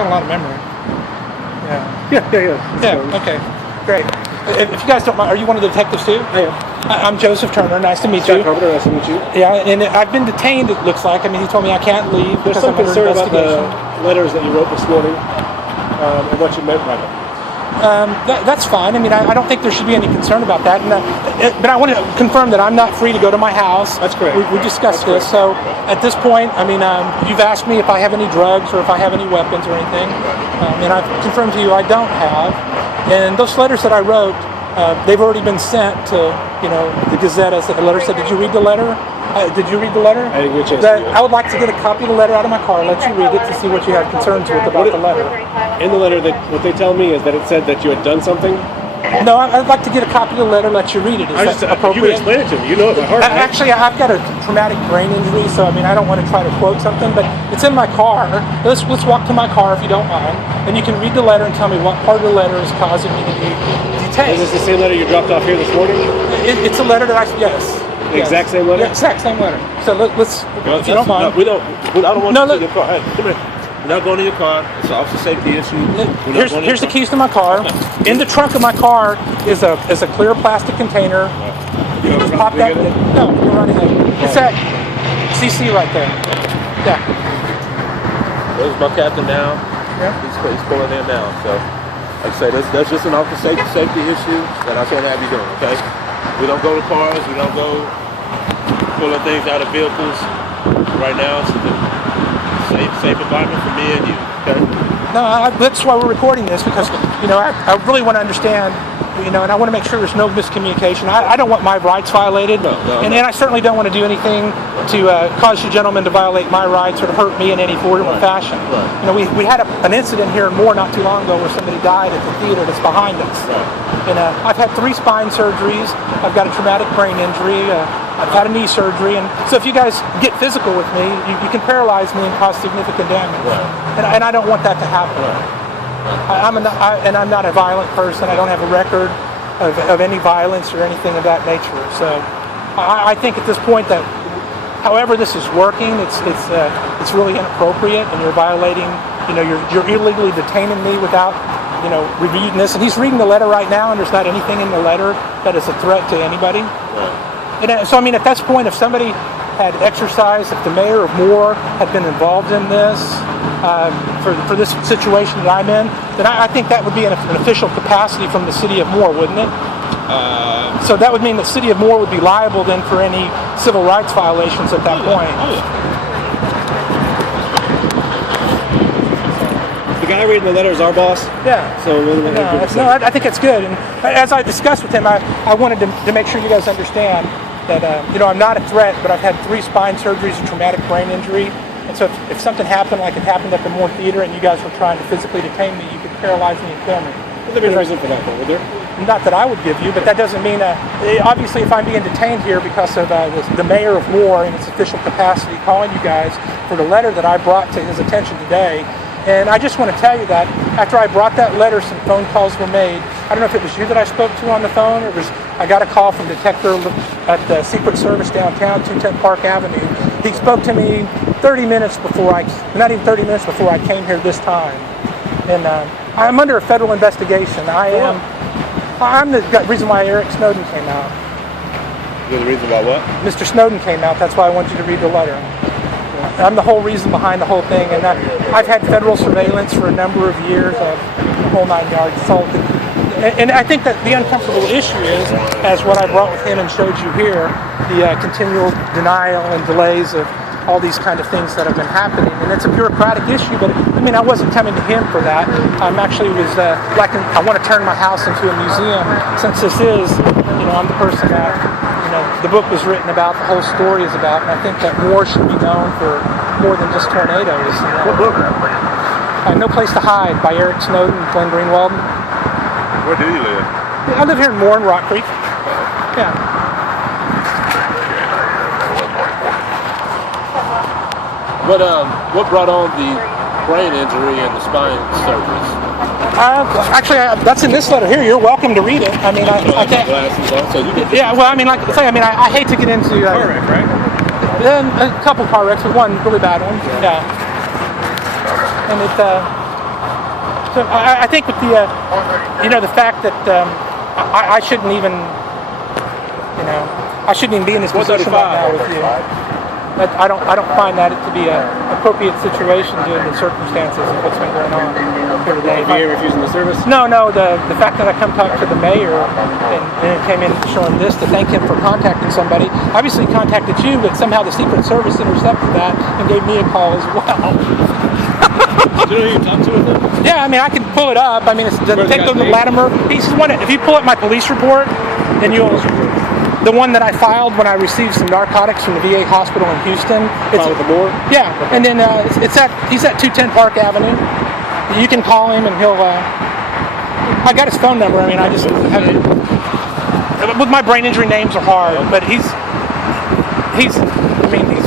got a lot of memory. Yeah. Yeah. Okay. Great. If you guys don't mind, are you one of the detectives too? I am. I'm Joseph Turner. Nice to meet Scott you. Carpenter, nice to meet you. Yeah, and I've been detained. It looks like. I mean, he told me I can't leave There's because some I'm under concern about investigation. the letters that you wrote this morning and what you meant by them. That's fine. I mean, I don't think there should be any concern about that. But I want to confirm that I'm not free to go to my house. That's correct. We discussed That's this. So at this point, I mean, you've asked me if I have any drugs or if I have any weapons or anything. And I've confirmed to you I don't have. And those letters that I wrote, they've already been sent to, the Gazette, as the letter said. Did you read the letter? Did you read the letter? I didn't get a chance to read it. I would like to get a copy of the letter out of my car, let you read it to see what you have concerns with about the letter. In the letter, what they tell me is that it said that you had done something. No, I'd like to get a copy of the letter, let you read it. Is that appropriate? You can explain it to me. You know it by heart. Right? Actually, I've got a traumatic brain injury, so I mean, I don't want to try to quote something, but it's in my car. Let's walk to my car if you don't mind, and you can read the letter and tell me what part of the letter is causing me to be detained. Is this the same letter you dropped off here this morning? It's a letter that yes. The exact same letter? Yeah, exact same letter. So let's if you don't mind. I don't want No, you to look. your car. Hey, come here. We're not going to your car. It's an officer safety issue. Here's the keys to my car. In the trunk of my car is a clear plastic container. You can just pop that. No, go right ahead. It's that CC right there. Yeah. There's my captain now. Yeah. He's pulling in now. So, like I say, that's just an officer safety issue that I can't have you doing. Okay. We don't go to cars. We don't go pulling things out of vehicles. Right now, it's a safe environment for me and you. Okay. No, that's why we're recording this because I really want to understand. And I want to make sure there's no miscommunication. I don't want my rights violated, and I certainly don't want to do anything to cause you gentlemen to violate my rights or to hurt me in any form or fashion. Right. We had an incident here in Moore not too long ago where somebody died at the theater that's behind us. Right. And I've had 3 spine surgeries. I've got a traumatic brain injury. I've had a knee surgery, and so if you guys get physical with me, you can paralyze me and cause significant damage. Right. And I don't want that to happen. Right. I'm not a violent person. I don't have a record of any violence or anything of that nature. So I think at this point that however this is working, it's really inappropriate, and you're violating. You're illegally detaining me without reading this. And he's reading the letter right now, and there's not anything in the letter that is a threat to anybody. Right. And so I mean, if that's the point, if somebody had exercised, if the mayor of Moore had been involved in this for this situation that I'm in, then I think that would be an official capacity from the city of Moore, wouldn't it? So that would mean the city of Moore would be liable then for any civil rights violations at that point. The guy reading the letter is our boss. Yeah. So I think it's good. And as I discussed with him, I wanted to make sure you guys understand that I'm not a threat, but I've had 3 spine surgeries and traumatic brain injury. And so if something happened like it happened at the Moore Theater and you guys were trying to physically detain me, you could paralyze me and kill me. Would there be a reason for that, though, would there? Not that I would give you, but that doesn't mean, obviously if I'm being detained here because of the mayor of Moore in its official capacity calling you guys for the letter that I brought to his attention today. And I just want to tell you that after I brought that letter, some phone calls were made. I don't know if it was you that I spoke to on the phone, or I got a call from Detective at the Secret Service downtown, 210 Park Avenue. He spoke to me 30 minutes before not even 30 minutes before I came here this time. And I'm under a federal investigation. I'm the reason why Eric Snowden came out. You're the reason why what? Mr. Snowden came out. That's why I want you to read the letter. I'm the whole reason behind the whole thing, and I've had federal surveillance for a number of years, the whole 9 yards. And I think that the uncomfortable issue is, as what I brought with him and showed you here, the continual denial and delays of all these kind of things that have been happening. And it's a bureaucratic issue, but I mean, I wasn't coming to him for that. I want to turn my house into a museum, since this is, I'm the person that, the book was written about, the whole story is about, and I think that Moore should be known for more than just tornadoes. What book? No Place to Hide by Eric Snowden and Glenn Greenwald. Where do you live? I live here in Moore and Rock Creek. Yeah. What brought on the brain injury and the spine surgeries? Actually, that's in this letter here. You're welcome to read it. I mean, I can't. Glasses on, so you can. Yeah, well, I mean, like I say, I hate to get into Car wreck, right? A couple car wrecks, but one really bad one. Yeah. And So I think with the, the fact that I shouldn't even, I shouldn't even be in this position right now with you. I don't find that to be an appropriate situation given the circumstances of what's been going on here today. VA refusing the service? No, the fact that I come talk to the mayor and came in to show him this to thank him for contacting somebody. Obviously contacted you, but somehow the Secret Service intercepted that and gave me a call as well. Do you know who you talked to with him? Yeah, I mean, I can pull it up. I mean, take the Latimer. If you pull up my police report, then you'll. The one that I filed when I received some narcotics from the VA hospital in Houston. It's with the board? Yeah, and then he's at 210 Park Avenue. You can call him and he'll. I got his phone number. I mean, with my brain injury, names are hard, but he's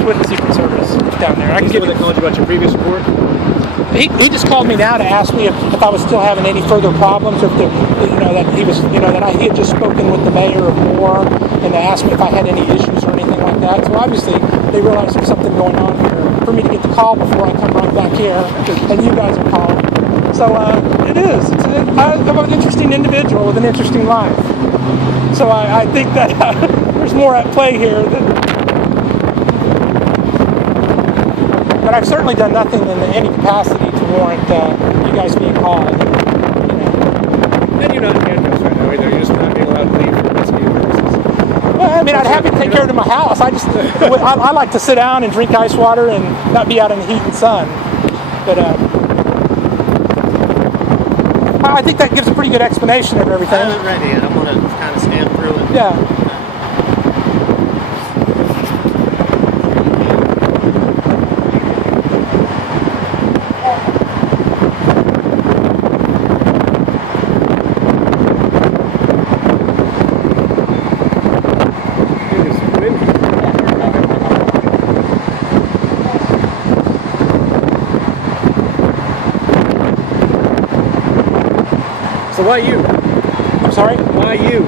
with the Secret Service down there. I can give they called you about your previous report? He just called me now to ask me if I was still having any further problems, or that he was, he had just spoken with the mayor of Moore, and they asked me if I had any issues or anything like that. So obviously they realized there's something going on here for me to get the call before I come right back here, and you guys are calling. So it is. I'm an interesting individual with an interesting life. So I think that there's more at play here than. But I've certainly done nothing in any capacity to warrant you guys being called. And you're not in handcuffs right now either. You're just not being allowed to leave for investigative purposes. Well, I mean, I'd have you take care of it in my house. I like to sit down and drink ice water and not be out in the heat and sun. But I think that gives a pretty good explanation of everything. I haven't read it yet. I'm going to kind of scan through it. Yeah. So why you? I'm sorry? Why you?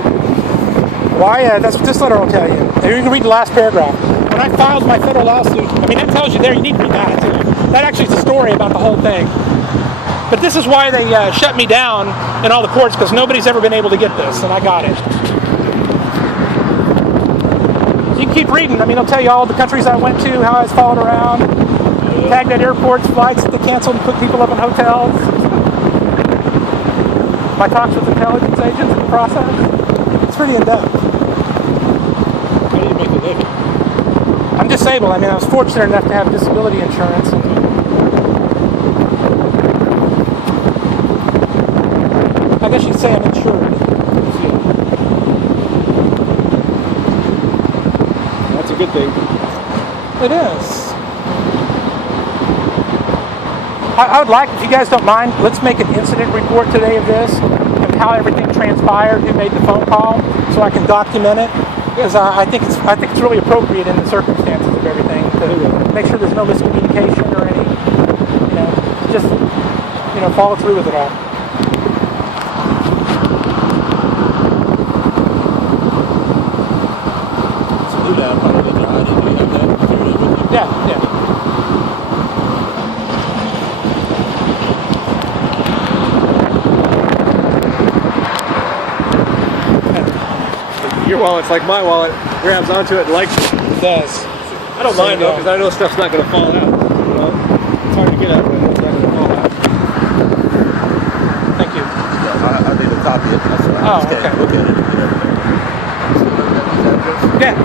Why? That's what this letter will tell you. You can read the last paragraph. When I filed my federal lawsuit, I mean, that tells you there, you need to read that too. That actually is a story about the whole thing. But this is why they shut me down in all the courts, because nobody's ever been able to get this, and I got it. You can keep reading. I mean, it'll tell you all the countries I went to, how I was followed around, tagged at airports, flights that they canceled and put people up in hotels. My talks with intelligence agents in the process. It's pretty in-depth. How do you make a living? I'm disabled. I mean, I was fortunate enough to have disability insurance. I guess you'd say I'm insured. That's a good thing. It is. I would like, if you guys don't mind, let's make an incident report today of this, and how everything transpired, who made the phone call, so I can document it. Because I think it's really appropriate in the circumstances of everything to make sure there's no miscommunication or any, just follow through with it all. So do that. Part of your ID. Do you have that material with you? Yeah. Your wallet's like my wallet. Grabs onto it and likes it. It does. I don't mind though, because I know stuff's not going to fall out. It's hard to get at, but it's not going to fall out. Thank you. Yeah, I need a copy of it. Oh, okay. Look at it. Yeah.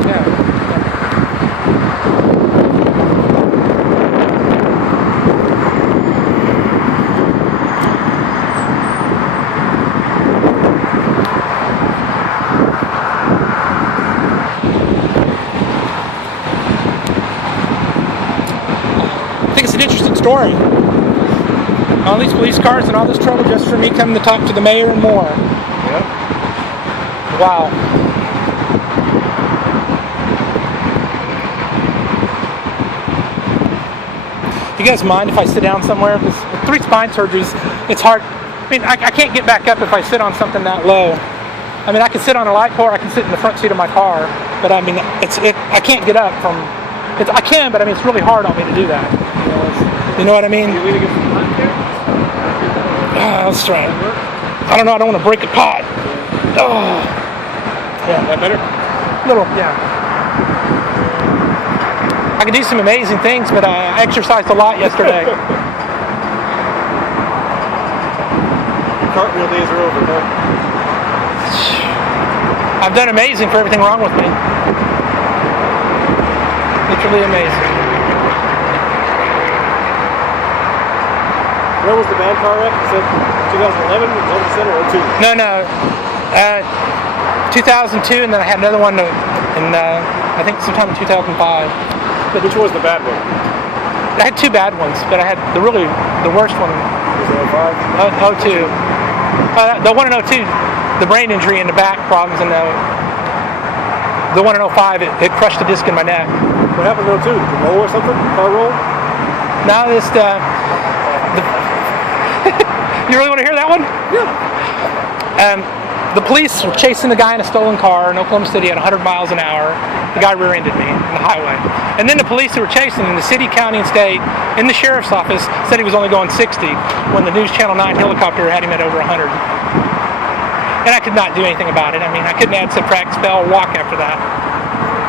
I think it's an interesting story. All these police cars and all this trouble just for me coming to talk to the mayor and more. Yep. Wow. Do you guys mind if I sit down somewhere? Because with 3 spine surgeries, it's hard. I mean, I can't get back up if I sit on something that low. I mean, I can sit on a light car, I can sit in the front seat of my car, but I mean, I can't get up from. I can, but I mean, it's really hard on me to do that. You know what I mean? You need to get some lunch there? Let's try it. I don't know. I don't want to break a pot. Oh. Yeah. That better? Little, yeah. I can do some amazing things, but I exercised a lot yesterday. Cartwheel days are over, huh? I've done amazing for everything wrong with me. Literally amazing. Where was the bad car wreck? You said 2011? Is that what you said, or 02? No. 2002, and then I had another one in I think sometime in 2005. But which was the bad one? I had two bad ones, but I had the worst one. Was it 05? 02. The one in 02, the brain injury and the back problems, and the one in 05, it crushed a disc in my neck. What happened in 02? Did you roll or something? Car roll? Now this, you really want to hear that one? Yeah. The police were chasing the guy in a stolen car in Oklahoma City at 100 miles an hour. The guy rear-ended me on the highway. And then the police who were chasing him, the city, county, and state, in the sheriff's office, said he was only going 60 when the News Channel 9 helicopter had him at over 100. And I could not do anything about it. I mean, I couldn't add, subtract, spell, or walk after that.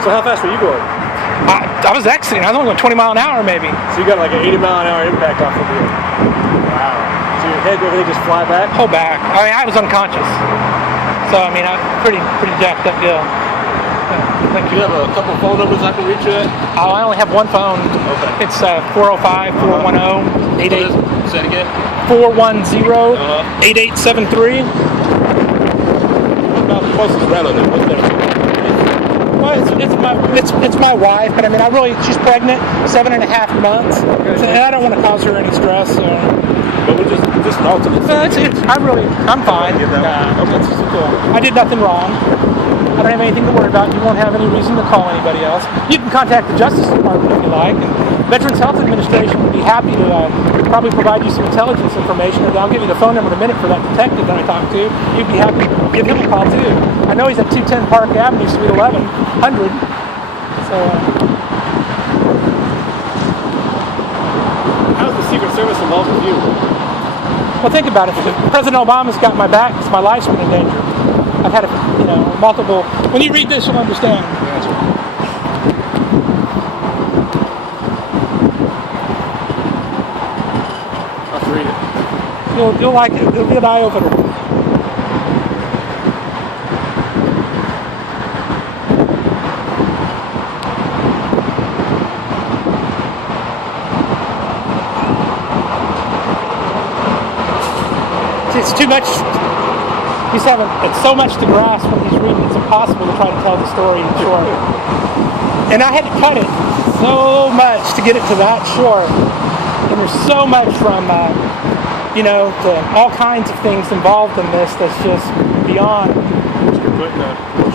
So how fast were you going? I was exiting. I was only going 20 mile an hour, maybe. So you got like an 80 mile an hour impact off of you. Wow. So your head, everything just fly back? Whole back. I mean, I was unconscious. So, I mean, pretty jacked up deal. Thank Do you have a couple phone numbers I can reach you at? I only have one phone. Okay. It's 405-410-88. Say it again. 410-8873. What about the closest relative? What's their Well, it's my wife, but I mean, she's pregnant, 7.5 months, and I don't want to cause her any stress. But we're just an alternate. I'm fine. It's cool. I did nothing wrong. I don't have anything to worry about. You won't have any reason to call anybody else. You can contact the Justice Department if you like, and Veterans Health Administration would be happy to probably provide you some intelligence information. I'll give you the phone number in a minute for that detective that I talked to. You'd be happy to give him a call too. I know he's at 210 Park Avenue, Suite 1100. So. How's the Secret Service involved with you? Well, think about it. If President Obama's got my back, it's my life's been in danger. I've had multiple. When you read this, you'll understand. I'll have to read it. You'll like it. It'll be an eye opener. It's too much. It's so much to grasp when he's reading. It's impossible to try to tell the story in short. And I had to cut it so much to get it to that short. And there's so much from, to all kinds of things involved in this that's just beyond. You could put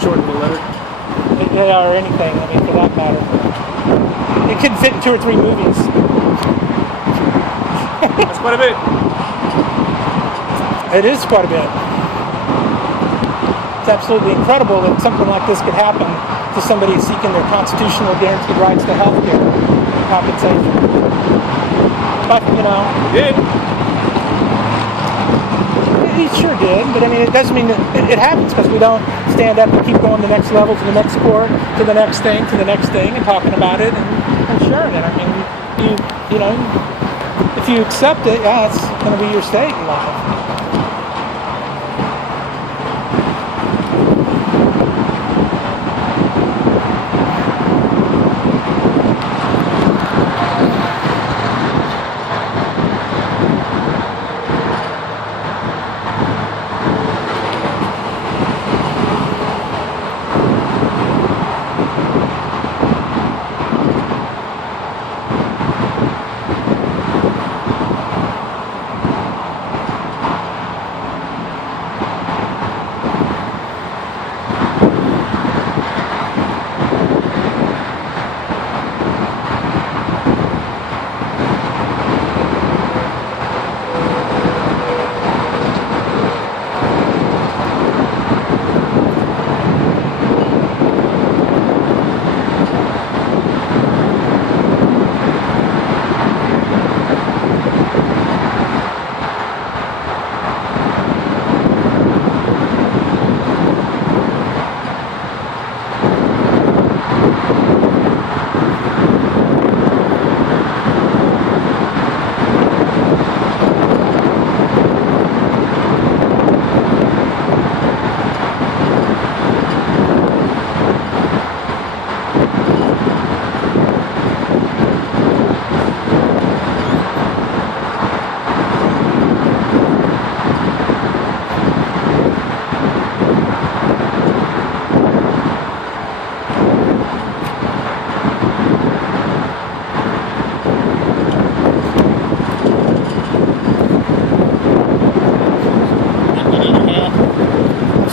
short in the letter. Or anything. I mean, for that matter. It could fit in 2 or 3 movies. That's quite a bit. It is quite a bit. It's absolutely incredible that something like this could happen to somebody seeking their constitutional guaranteed rights to health care and compensation. But, He did. he sure did, but I mean, it doesn't mean that it happens because we don't stand up and keep going the next level, to the next court, to the next thing, and talking about it and sharing it. I mean, if you accept it, yeah, it's going to be your state in life.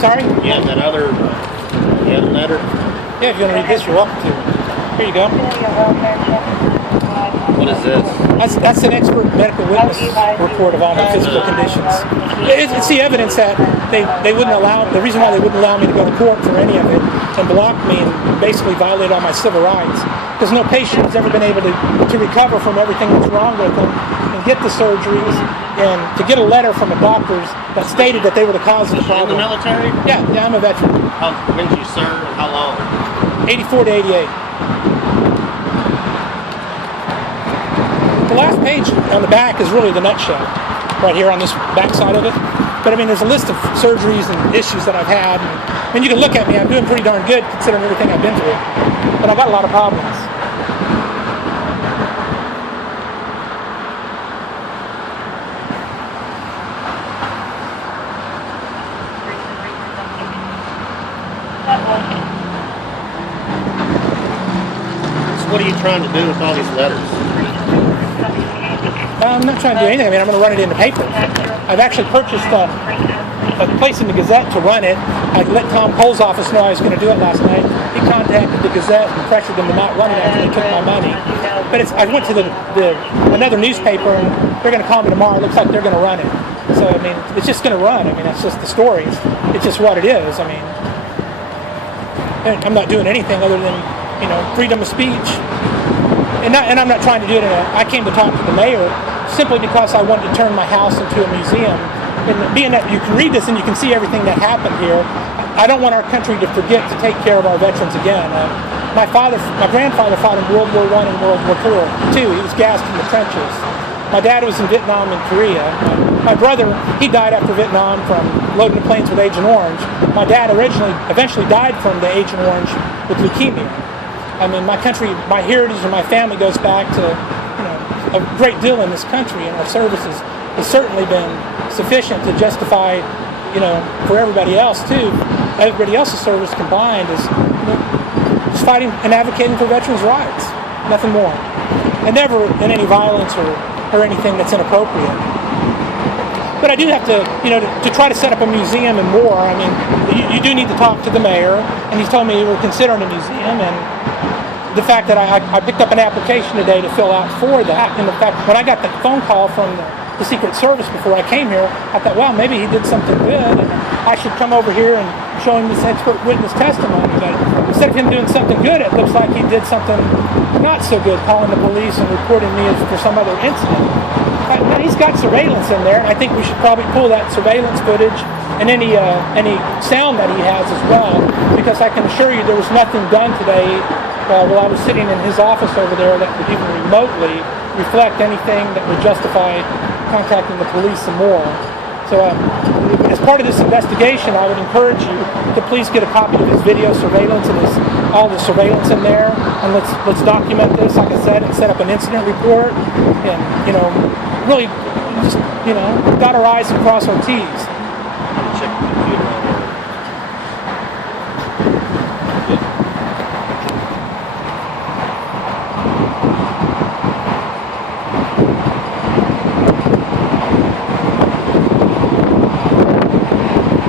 sorry? You have that other, you have a letter? Yeah, if you want to read this, you're welcome to. Here you go. What is this? That's an expert medical witness report of all my physical conditions. It's the evidence that they wouldn't allow, the reason why they wouldn't allow me to go to court for any of it and block me and basically violate all my civil rights. Because no patient has ever been able to recover from everything that's wrong with them and get the surgeries and to get a letter from a doctor that stated that they were the cause of the In the problem. military? Yeah, I'm a veteran. When did you serve? How long? 84 to 88. The last page on the back is really the nutshell, right here on this back side of it. But I mean, there's a list of surgeries and issues that I've had. And you can look at me, I'm doing pretty darn good considering everything I've been through. But I've got a lot of problems. So what are you trying to do with all these letters? I'm not trying to do anything. I mean, I'm going to run it in the paper. I've actually purchased a place in the Gazette to run it. I let Tom Cole's office know I was going to do it last night. He contacted the Gazette and pressured them to not run it after they took my money. But I went to another newspaper and they're going to call me tomorrow. It looks like they're going to run it. So, I mean, it's just going to run. I mean, that's just the story. It's just what it is. I mean, I'm not doing anything other than, freedom of speech. And I'm not trying to do it I came to talk to the mayor simply because I wanted to turn my house into a museum. And being that you can read this and you can see everything that happened here, I don't want our country to forget to take care of our veterans again. My grandfather fought in World War I and World War II. He was gassed in the trenches. My dad was in Vietnam and Korea. My brother, he died after Vietnam from loading the planes with Agent Orange. My dad eventually died from the Agent Orange with leukemia. I mean, my country, my heritage and my family goes back to, a great deal in this country, and our services has certainly been sufficient to justify, for everybody else too. Everybody else's service combined is just fighting and advocating for veterans' rights, nothing more, and never in any violence or anything that's inappropriate. But I do have to, to try to set up a museum and more. I mean, you do need to talk to the mayor, and he's told me he was considering a museum, and the fact that I picked up an application today to fill out for that, and the fact when I got the phone call from the Secret Service before I came here, I thought, well, maybe he did something good, and I should come over here and show him this expert witness testimony. But instead of him doing something good, it looks like he did something not so good, calling the police and reporting me for some other incident. Now, he's got surveillance in there, and I think we should probably pull that surveillance footage and any sound that he has as well, because I can assure you there was nothing done today while I was sitting in his office over there that would even remotely reflect anything that would justify contacting the police some more. So as part of this investigation, I would encourage you to please get a copy of his video surveillance and all the surveillance in there, and let's document this, like I said, and set up an incident report, and really just dot our I's and cross our T's. Check the computer on there.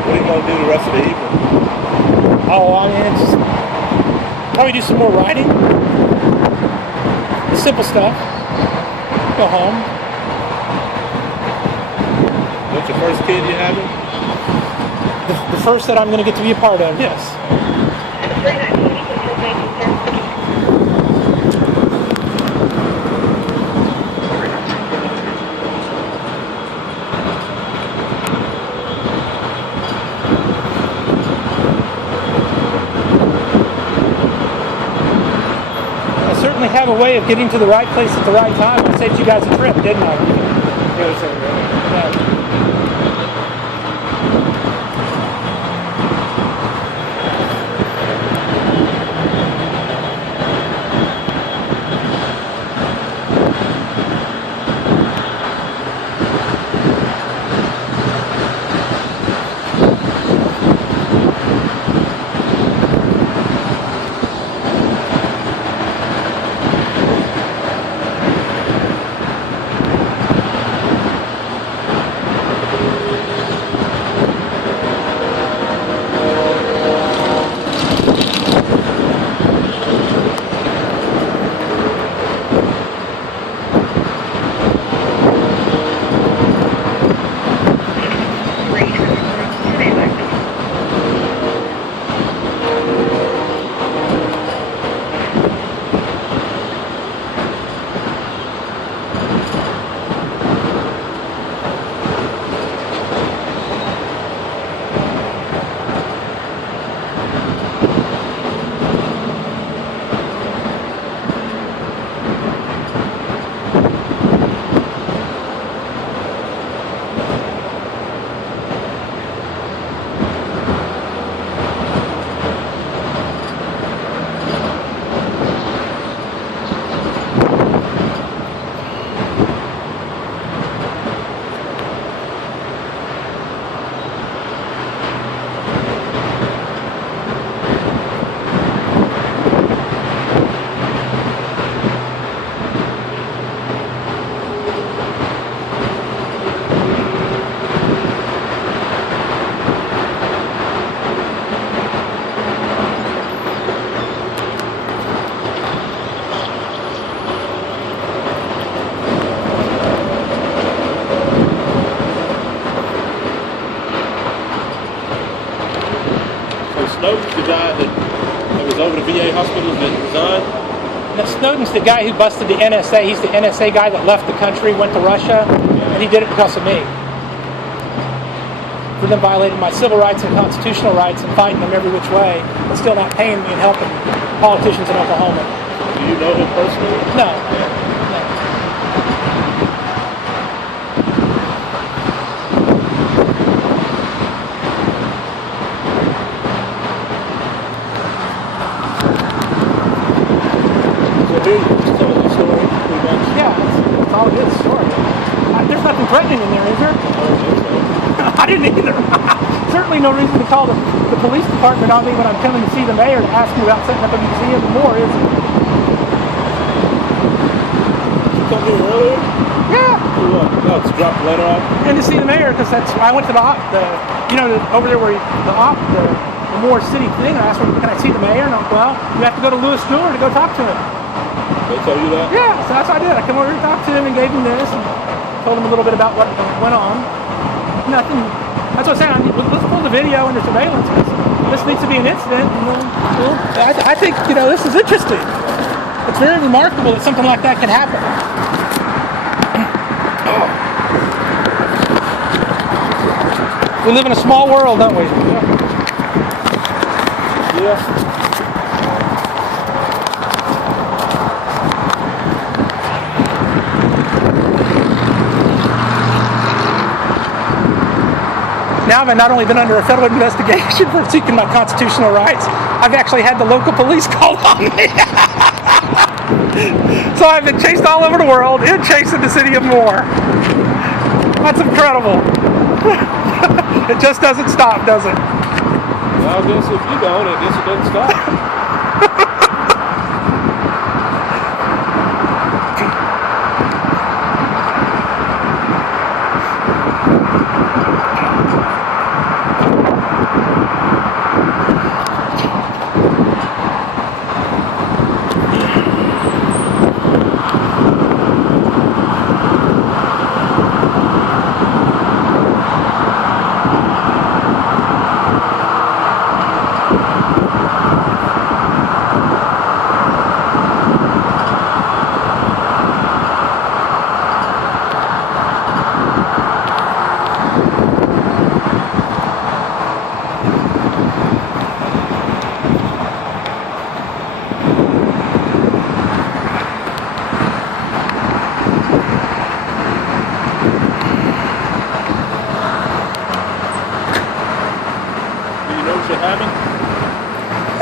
What are you gonna do the rest of the evening? Oh, I mean, it's just probably do some more writing, the simple stuff. Go home. What's your first kid you having? The first that I'm going to get to be a part of, yes. I certainly have a way of getting to the right place at the right time. I saved you guys a trip, didn't I? Yeah. Snowden, the guy that was over the VA hospitals that resigned? Now, Snowden's the guy who busted the NSA. He's the NSA guy that left the country, went to Russia, and he did it because of me. For them violating my civil rights and constitutional rights and fighting them every which way, and still not paying me and helping politicians in Oklahoma. Do you know him personally? No. So here's some of the story, pretty much. Yeah, that's all it is, story. There's nothing threatening in there, is there? I didn't either. Certainly no reason to call the police department on me when I'm coming to see the mayor to ask me about setting up a museum and more, is it? You come here earlier? Yeah. To what? No, to drop the letter off? And to see the mayor, because that's I went to over there where the Moore City thing, and I asked him, can I see the mayor? And I'm like, well, you have to go to Louis Stewart to go talk to him. They told you that? Yeah, so that's what I did. I came over here and talked to him and gave him this and told him a little bit about what went on. Nothing. That's what I'm saying. Let's pull the video and the surveillance. This needs to be an incident. I think, this is interesting. It's very remarkable that something like that can happen. We live in a small world, don't we? Yeah. Now I've not only been under a federal investigation for seeking my constitutional rights, I've actually had the local police called on me. So I've been chased all over the world and chasing the city of Moore. That's incredible. It just doesn't stop, does it? Well, I guess if you don't, I guess it doesn't stop.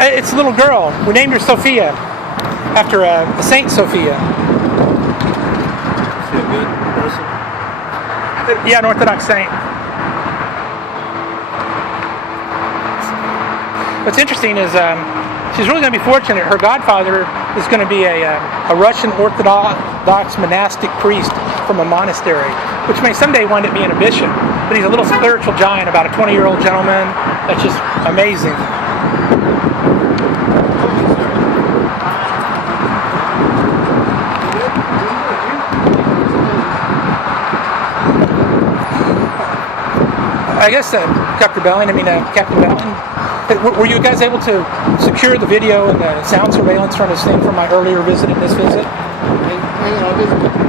It's a little girl. We named her Sophia, after the Saint Sophia. Is she a good person? Yeah, an Orthodox saint. What's interesting is she's really going to be fortunate. Her godfather is going to be a Russian Orthodox monastic priest from a monastery, which may someday wind up being a bishop. But he's a little spiritual giant, about a 20-year-old gentleman. That's just amazing. I guess Captain Belton, were you guys able to secure the video and the sound surveillance from this thing from my earlier visit and this visit? Hang on,